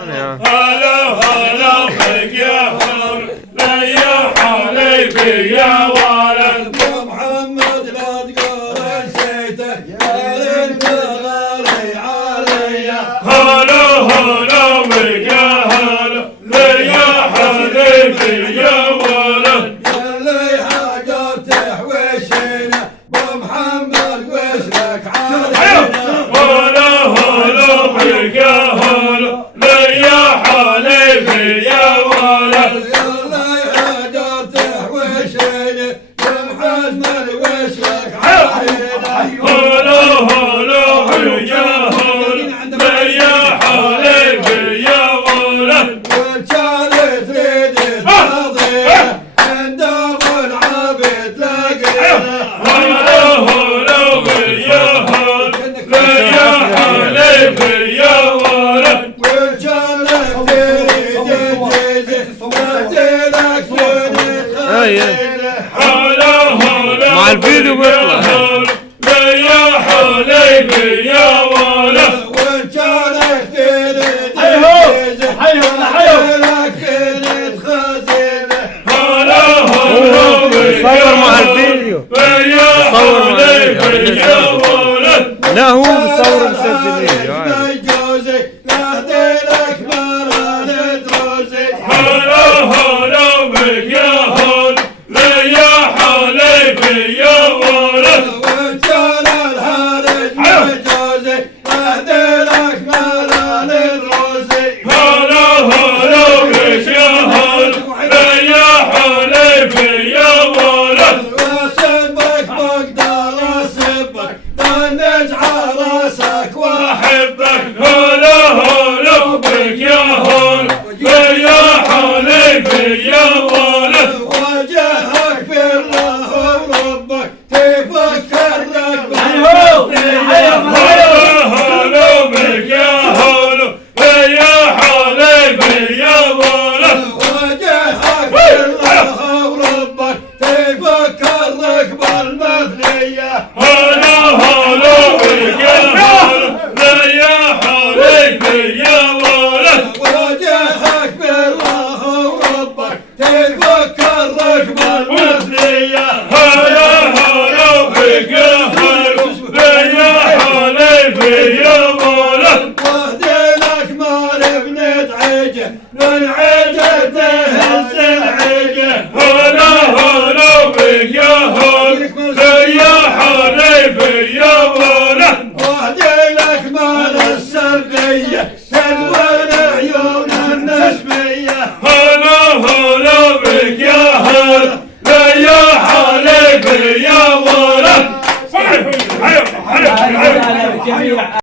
هلا هلا بك يا هر يا حليفي يا ولد يا محمد لا تقول نسيتك يا انت غالي علي. هلا هلا بك يا هلا يا حليفي يا ولد اللي هاجرته وشينا بمحمد وشلك علينا. هلا هلا بك يا هلا يا حليفي يا ولد اللي هاجرته وشينا بمحمد وشلك علينا. هلا هلا بك يا هلا يا حليفي يا ولد وكانت تريد تاضينا عند ابو العابد لاقينا. هلا هلا بك يا هلا يا حليفي يا ولد وكانت تريد تجيز وادينك تريد خلينا. هلا هلا مع الفيديو بيطلع. يا حليفي يا ولد وكانت تريد تجيز وادينك تريد خزينة. هلا هلا بك صور مع الفيديو. يا صور مع حليفي يا ولد لا هو بيصور مسجل فيديو عادي. جوزي نهديلك مرانة روزي. هلا هلا بك يا هلا يا حليفي يا ولد وكان الهارج جوزي نهديلك مرانة روزي. هلا هلا بك يا هلا يا حليفي يا ولد واسبك بقدر اسبك نجعل راسك احبك هلا هلا بك يا هلا يا حليفي يا ولد وجهك بالله وربك تفكر لك هلا هلا بك يا هلا يا حليفي يا ولد وجهك بالله وربك تفكر لك بالمثنية. هلا هلا بك يا هلا يا حليفي يا ولد وجهك بالله وربك تفكر لك بالمثنية. هلا هلا بك يا هلا يا حليفي يا ولد واهديلك مال ابن عجه من عجه تهز